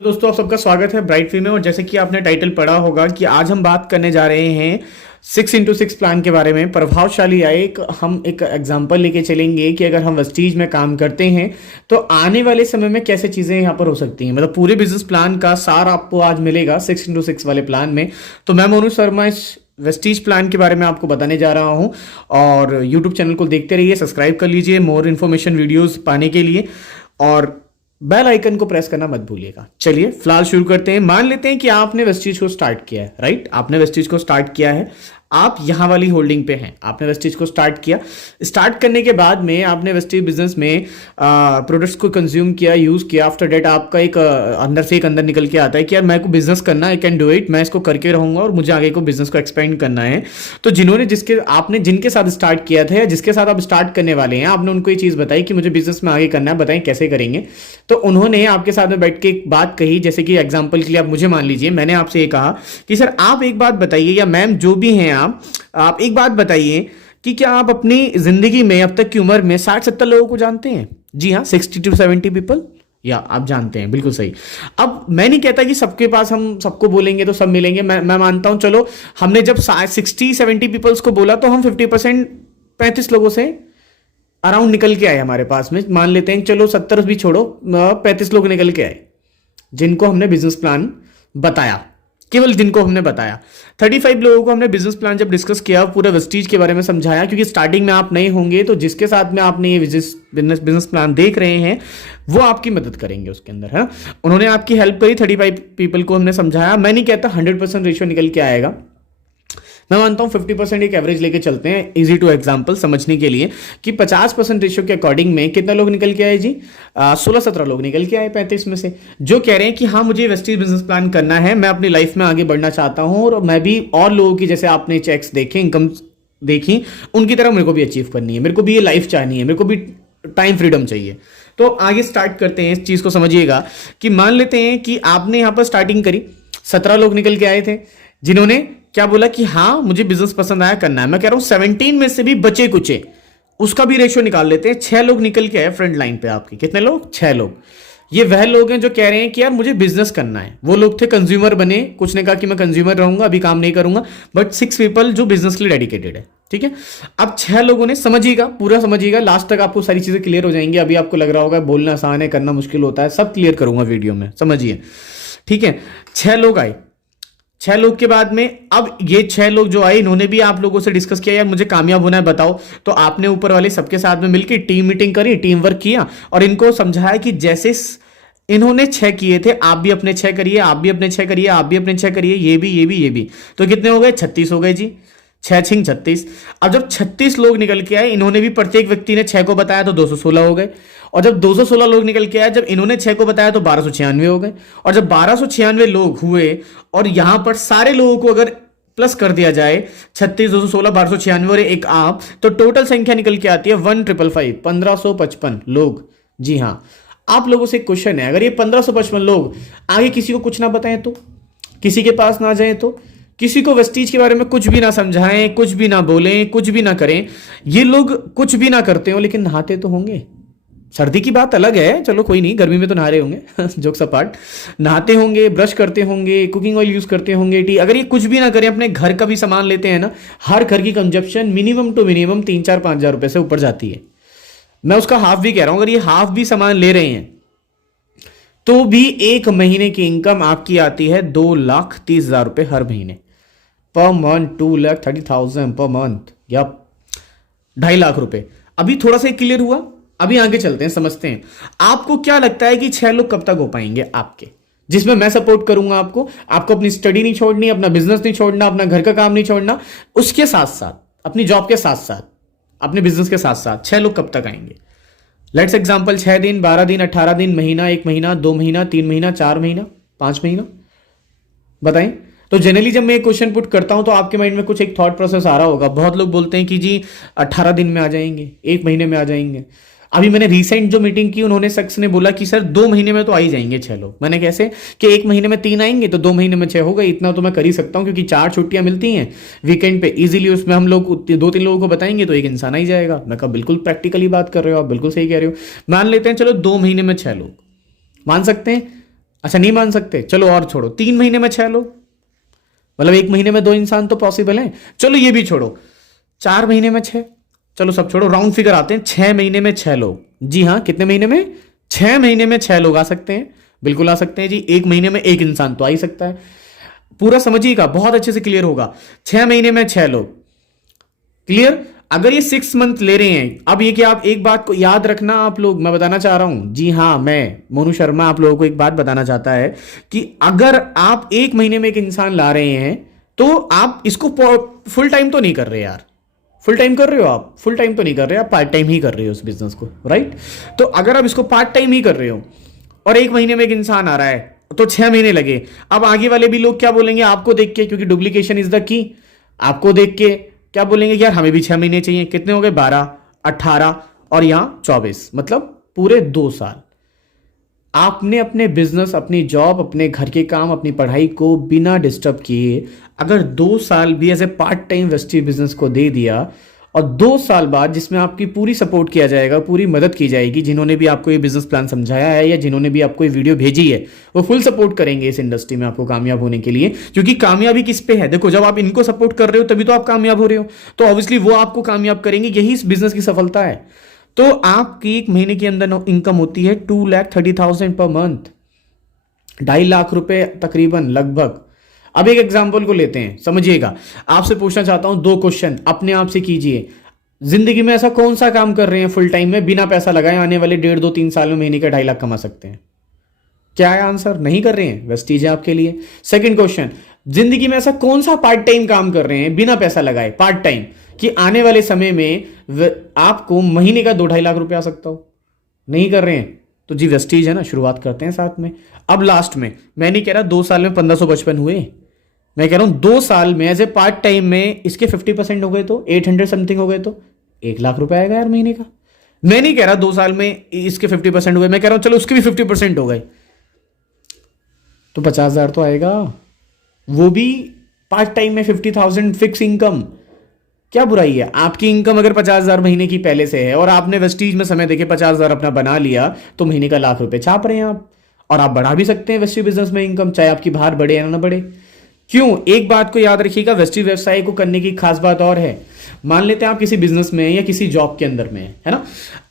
दोस्तों, आप सबका स्वागत है ब्राइट वे में। और जैसे कि आपने टाइटल पढ़ा होगा कि आज हम बात करने जा रहे हैं 6x6 प्लान के बारे में। प्रभावशाली आय हम एक एग्जांपल लेके चलेंगे कि अगर हम वेस्टीज में काम करते हैं तो आने वाले समय में कैसे चीज़ें यहाँ पर हो सकती हैं। मतलब पूरे बिजनेस प्लान का सार आपको आज मिलेगा 6x6 वाले प्लान में। तो मैं मोनू शर्मा इस वेस्टीज प्लान के बारे में आपको बताने जा रहा हूँ। और यूट्यूब चैनल को देखते रहिए, सब्सक्राइब कर लीजिए मोर इन्फॉर्मेशन वीडियोज़ पाने के लिए, और बेल आइकन को प्रेस करना मत भूलिएगा। चलिए फिलहाल शुरू करते हैं। मान लेते हैं कि आपने वेस्टीज को स्टार्ट किया है, राइट। आपने वेस्टीज को स्टार्ट किया है, आप यहां वाली होल्डिंग पे हैं। आपने वेस्टीज को स्टार्ट किया, स्टार्ट करने के बाद में आपने वेस्टीज बिजनेस में प्रोडक्ट्स को कंज्यूम किया, यूज किया। आफ्टर डेट आपका एक अंदर से एक अंदर निकल के आता है कि यार मैं को बिजनेस करना, आई कैन डू इट, मैं इसको करके रहूंगा और मुझे आगे को बिजनेस को एक्सपेंड करना है। तो जिनके साथ स्टार्ट किया था या जिसके साथ आप स्टार्ट करने वाले हैं, आपने उनको ये चीज बताई कि मुझे बिजनेस में आगे करना है, बताएं कैसे करेंगे। तो उन्होंने आपके साथ में बैठ के एक बात कही, जैसे कि एग्जाम्पल के लिए आप मुझे मान लीजिए, मैंने आपसे ये कहा कि सर आप एक बात बताइए, या मैम जो भी हैं आप एक बात बताइए कि क्या आप अपनी जिंदगी में अब तक की उम्र में 60-70 लोगों को जानते हैं? जी हाँ, 60 to 70 पीपल, या आप जानते हैं, बिल्कुल सही। अब मैं नहीं कहता कि सबके पास हम सबको बोलेंगे तो सब मिलेंगे। मैं मानता हूं, चलो हमने जब 60-70 पीपल्स को बोला तो हम 50% 35 लोगों से अराउंड निकल के आए हमारे पास में। मान लेते हैं चलो 70 भी छोड़ो, 35 लोग निकल के आए जिनको हमने बिजनेस प्लान बताया, केवल जिनको हमने बताया। 35 लोगों को हमने बिजनेस प्लान जब डिस्कस किया, पूरे वेस्टीज के बारे में समझाया, क्योंकि स्टार्टिंग में आप नए होंगे तो जिसके साथ में आपने ये बिजनेस प्लान देख रहे हैं वो आपकी मदद करेंगे उसके अंदर, है। उन्होंने आपकी हेल्प करी, 35 पीपल को हमने समझाया। मैं नहीं कहता 100% रेशियो निकल के आएगा, मैं मानता हूं 50% एक एवरेज लेके चलते हैं इजी टू एग्जांपल समझने के लिए, कि 50% रेशियो के अकॉर्डिंग में कितना लोग निकल के आए जी? 16-17 लोग निकल के आए 35 में से, जो कह रहे हैं कि हाँ मुझे वेस्टीज बिजनेस प्लान करना है, मैं अपनी लाइफ में आगे बढ़ना चाहता हूं और मैं भी और लोगों की, जैसे आपने चेक्स देखे, इनकम देखी, उनकी तरह मेरे को भी अचीव करनी है, मेरे को भी ये लाइफ चाहिए है, मेरे को भी टाइम फ्रीडम चाहिए। तो आगे स्टार्ट करते हैं, इस चीज को समझिएगा कि मान लेते हैं कि आपने यहां पर स्टार्टिंग करी, 17 लोग निकल के आए थे जिन्होंने क्या बोला कि हाँ मुझे बिजनेस पसंद आया, करना है। मैं कह रहा हूं 17 में से भी बचे कुचे, उसका भी रेशियो निकाल लेते हैं। 6 लोग निकल के आए फ्रंट लाइन पे आपके। कितने लोग? 6 लोग। ये वह लोग हैं जो कह रहे हैं कि यार मुझे बिजनेस करना है। वो लोग थे कंज्यूमर बने, कुछ ने कहा कि मैं कंज्यूमर रहूंगा, अभी काम नहीं करूंगा, बट 6 पीपल जो बिजनेस के लिए डेडिकेटेड है, ठीक है। अब 6 लोगों ने, समझिएगा, पूरा समझिएगा, लास्ट तक आपको सारी चीजें क्लियर हो जाएंगी। अभी आपको लग रहा होगा बोलना आसान है, करना मुश्किल होता है, सब क्लियर करूंगा वीडियो में, समझिए, ठीक है। 6 लोग आए, 6 लोग के बाद में अब ये 6 लोग जो आए, इन्होंने भी आप लोगों से डिस्कस किया, यार मुझे कामयाब होना है, बताओ। तो आपने ऊपर वाले सबके साथ में मिलकर टीम मीटिंग करी, टीम वर्क किया और इनको समझाया कि जैसे इन्होंने 6 किए थे, आप भी अपने 6 करिए, आप भी अपने 6 करिए, आप भी अपने 6 करिए, ये भी, ये भी, ये भी। तो कितने हो गए? 36 हो गए जी, 6×6 36। अब जब 36 लोग निकल के आए, इन्होंने भी, प्रत्येक व्यक्ति ने 6 को बताया तो 216 हो गए। और जब 216 लोग निकल के आए, जब इन्होंने 6 को बताया तो 1296 हो गए। और जब 1296 लोग हुए, और यहां पर सारे लोगों को अगर प्लस कर दिया जाए, 36, 216, 1296 और एक आप, तो टोटल संख्या निकल के आती है 1555, 1555 लोग। जी हां, आप लोगों से एक क्वेश्चन है, अगर ये 1555 लोग आगे किसी को कुछ ना बताएं तो, किसी के पास ना जाएं तो, किसी को वेस्टीज के बारे में कुछ भी ना समझाएं, कुछ भी ना बोलें, कुछ भी ना करें, ये लोग कुछ भी ना करते हो लेकिन नहाते तो होंगे। सर्दी की बात अलग है, चलो कोई नहीं, गर्मी में तो नहा रहे होंगे जोक्स अपार्ट, नहाते होंगे, ब्रश करते होंगे, कुकिंग ऑयल यूज करते होंगे, टी। अगर ये कुछ भी ना करें, अपने घर का भी सामान लेते हैं ना, हर घर की कंजप्शन मिनिमम टू मिनिमम 3-4-5 हज़ार रुपए से ऊपर जाती है। मैं उसका हाफ भी कह रहा हूं, अगर ये हाफ भी सामान ले रहे हैं तो भी एक महीने की इनकम आपकी आती है 2,30,000 रुपए हर महीने, पर मंथ, 2,30,000 पर मंथ, या 2.5 लाख रुपए। अभी थोड़ा सा क्लियर हुआ, अभी आगे चलते हैं, समझते हैं। आपको क्या लगता है कि 6 लोग कब तक हो पाएंगे आपके, जिसमें मैं सपोर्ट करूंगा आपको? आपको अपनी स्टडी नहीं छोड़नी, अपना बिजनेस नहीं छोड़ना, अपना घर का काम नहीं छोड़ना, उसके साथ साथ, अपनी जॉब के साथ साथ, अपने बिजनेस के साथ साथ 6 लोग कब तक आएंगे? लेट्स एग्जांपल, 6 दिन, 12 दिन, 18 दिन, महीना, 1 महीना, 2 महीना, 3 महीना, 4 महीना, 5 महीना, बताएं। तो जनरली जब मैं एक क्वेश्चन पुट करता हूं तो आपके माइंड में कुछ एक थॉट प्रोसेस आ रहा होगा। बहुत लोग बोलते हैं कि जी 18 दिन में आ जाएंगे, 1 महीने में आ जाएंगे। अभी मैंने रिसेंट जो मीटिंग की, उन्होंने शख्स ने बोला कि सर 2 महीने में तो आ ही जाएंगे 6 लोग। मैंने कैसे? कि 1 महीने में 3 आएंगे तो 2 महीने में 6 हो गए। इतना तो मैं कर ही सकता हूं, क्योंकि 4 छुट्टियां मिलती हैं वीकेंड पे, इजीली उसमें हम लोग 2-3 लोगों को बताएंगे तो एक इंसान आ ही जाएगा। मैं कहा बिल्कुल प्रैक्टिकली बात कर रहे हो आप, बिल्कुल सही कह रहे हो। मान लेते हैं चलो 2 महीने में 6 लोग, मान सकते हैं। अच्छा नहीं मान सकते, चलो और छोड़ो, 3 महीने में 6 लोग, मतलब 1 महीने में 2 इंसान तो पॉसिबल है, चलो ये भी छोड़ो, 4 महीने में 6, चलो सब छोड़ो, राउंड फिगर आते हैं, 6 महीने में 6 लोग। जी हाँ, कितने महीने में? 6 महीने में 6 लोग आ सकते हैं, बिल्कुल आ सकते हैं जी। 1 महीने में 1 इंसान तो आ ही सकता है। पूरा समझिएगा, बहुत अच्छे से क्लियर होगा। 6 महीने में 6 लोग, क्लियर। अगर ये 6 मंथ ले रहे हैं, अब ये कि आप एक बात को याद रखना, आप लोग, मैं बताना चाह रहा हूं, जी हाँ, मैं मोनू शर्मा आप लोगों को एक बात बताना चाहता है कि अगर आप 1 महीने में 1 इंसान ला रहे हैं तो आप इसको फुल टाइम तो नहीं कर रहे यार। फुल टाइम कर रहे हो आप? फुल टाइम तो नहीं कर रहे, आप पार्ट टाइम ही कर रहे हो उस बिजनेस को, राइट। तो अगर आप इसको पार्ट टाइम ही कर रहे हो और 1 महीने में 1 इंसान आ रहा है तो 6 महीने लगे। अब आगे वाले भी लोग क्या बोलेंगे आपको देख के, क्योंकि डुप्लीकेशन इज द की, आपको देख के क्या बोलेंगे कि यार हमें भी 6 महीने चाहिए। कितने हो गए? 12, 18 और यहां 24, मतलब पूरे 2 साल आपने अपने बिजनेस, अपनी जॉब, अपने घर के काम, अपनी पढ़ाई को बिना डिस्टर्ब किए अगर 2 साल भी एज ए पार्ट टाइम वेस्टी बिजनेस को दे दिया, और 2 साल बाद जिसमें आपकी पूरी सपोर्ट किया जाएगा, पूरी मदद की जाएगी, जिन्होंने भी आपको ये बिजनेस प्लान समझाया है या जिन्होंने भी आपको ये वीडियो भेजी है, वो फुल सपोर्ट करेंगे इस इंडस्ट्री में आपको कामयाब होने के लिए। क्योंकि कामयाबी किस पे है? देखो, जब आप इनको सपोर्ट कर रहे हो तभी तो आप कामयाब हो रहे हो, तो ऑब्वियसली वो आपको कामयाब करेंगे, यही इस बिजनेस की सफलता है। तो आपकी 1 महीने के अंदर इनकम होती है 2,30,000 पर मंथ, 2.5 लाख रुपए तकरीबन, लगभग। अब एक एग्जांपल को लेते हैं, समझिएगा। आपसे पूछना चाहता हूं 2 क्वेश्चन अपने आप से कीजिए। जिंदगी में ऐसा कौन सा काम कर रहे हैं फुल टाइम में बिना पैसा लगाए, आने वाले 1.5-2-3 साल में महीने का 2.5 लाख कमा सकते हैं? क्या है आंसर? नहीं कर रहे हैं, वेस्टीज है आपके लिए। सेकंड क्वेश्चन, जिंदगी में ऐसा कौन सा पार्ट टाइम काम कर रहे हैं बिना पैसा लगाए, पार्ट टाइम, कि आने वाले समय में आपको महीने का 2-2.5 लाख रुपए आ सकता हो? नहीं कर रहे हैं, तो जी वेस्टीज है ना। शुरुआत करते हैं साथ में। अब लास्ट में, मैं नहीं कह रहा 2 साल में 1555 हुए, मैं कह रहा हूं 2 साल में एज ए पार्ट टाइम में इसके 50% हो गए तो 800 समथिंग हो गए तो 1 लाख रुपए आएगा यार महीने का। मैं नहीं कह रहा 2 साल में इसके 50% हुए, मैं कह रहा हूं चलो उसके भी 50% हो गए तो 50,000 तो आएगा, वो भी पार्ट टाइम में 50,000 फिक्स इनकम। क्या बुराई है? आपकी इनकम अगर 50,000 महीने की पहले से है और आपने वेस्टीज में समय देके 50,000 अपना बना लिया, तो महीने का 1 लाख रुपए छाप रहे हैं आप। और आप बढ़ा भी सकते हैं वेस्टीज बिजनेस में इनकम, चाहे आपकी बाहर बढ़े या ना बढ़े। क्यों? एक बात को याद रखिएगा, वेस्टीज व्यवसाय को करने की खास बात और है। मान लेते हैं आप किसी बिजनेस में या किसी जॉब के अंदर में है ना,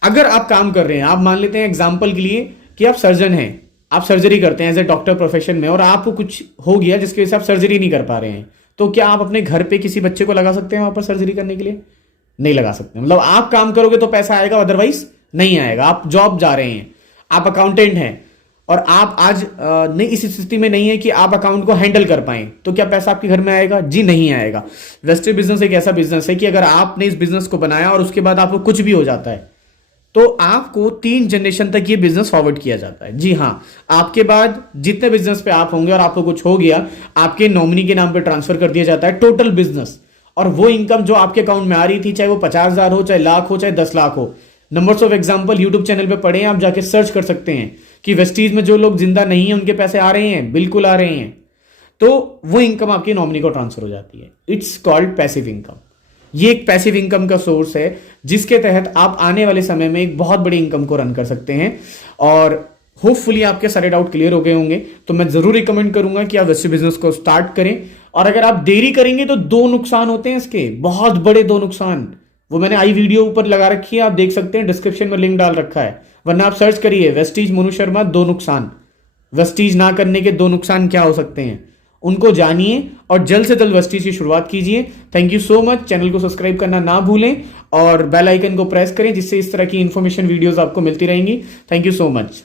अगर आप काम कर रहे हैं, आप मान लेते हैं एग्जाम्पल के लिए कि आप सर्जन हैं, आप सर्जरी करते हैं एज ए डॉक्टर प्रोफेशन में, और आपको कुछ हो गया जिसकी वजह से आप सर्जरी नहीं कर पा रहे हैं, तो क्या आप अपने घर पे किसी बच्चे को लगा सकते हैं वहां पर सर्जरी करने के लिए? नहीं लगा सकते। मतलब आप काम करोगे तो पैसा आएगा, अदरवाइज नहीं आएगा। आप जॉब जा रहे हैं, आप अकाउंटेंट हैं और आप आज नहीं, इस स्थिति में नहीं है कि आप अकाउंट को हैंडल कर पाए, तो क्या पैसा आपके घर में आएगा? जी नहीं आएगा। वेस्टेज बिजनेस एक ऐसा बिजनेस है कि अगर आपने इस बिजनेस को बनाया और उसके बाद आपको कुछ भी हो जाता है तो आपको 3 जनरेशन तक ये बिजनेस फॉरवर्ड किया जाता है। जी हाँ, आपके बाद जितने बिजनेस पे आप होंगे और आपको कुछ हो गया, आपके नॉमिनी के नाम पे ट्रांसफर कर दिया जाता है टोटल बिजनेस, और वो इनकम जो आपके अकाउंट में आ रही थी, चाहे वो 50,000 हो, चाहे लाख हो, चाहे 10 लाख हो। Numbers of example YouTube channel पे पढ़े हैं, आप जाके सर्च कर सकते हैं कि वेस्टीज में जो लोग जिंदा नहीं है उनके पैसे आ रहे हैं, बिल्कुल आ रहे हैं, तो वो इनकम आपकी नॉमिनी को ट्रांसफर हो जाती है। It's called passive income. ये एक पैसिव इनकम का सोर्स है जिसके तहत आप आने वाले समय में एक बहुत बड़ी इनकम को रन कर सकते हैं। और होपफुली आपके सारे डाउट क्लियर हो गए होंगे, तो मैं जरूर रिकमेंड करूंगा कि आप वेस्टेज बिजनेस को स्टार्ट करें। और अगर आप देरी करेंगे तो 2 नुकसान होते हैं इसके, बहुत बड़े 2 नुकसान, वो मैंने आई वीडियो ऊपर लगा रखी है, आप देख सकते हैं, डिस्क्रिप्शन में लिंक डाल रखा है, वरना आप सर्च करिए वेस्टीज मोनू शर्मा 2 नुकसान। वेस्टीज ना करने के 2 नुकसान क्या हो सकते हैं, उनको जानिए और जल्द से जल्द वेस्टीज की शुरुआत कीजिए। Thank you so much. Channel को सब्सक्राइब करना ना भूलें और बेल आइकन को प्रेस करें, जिससे इस तरह की इंफॉर्मेशन वीडियोस आपको मिलती रहेंगी। Thank you so much.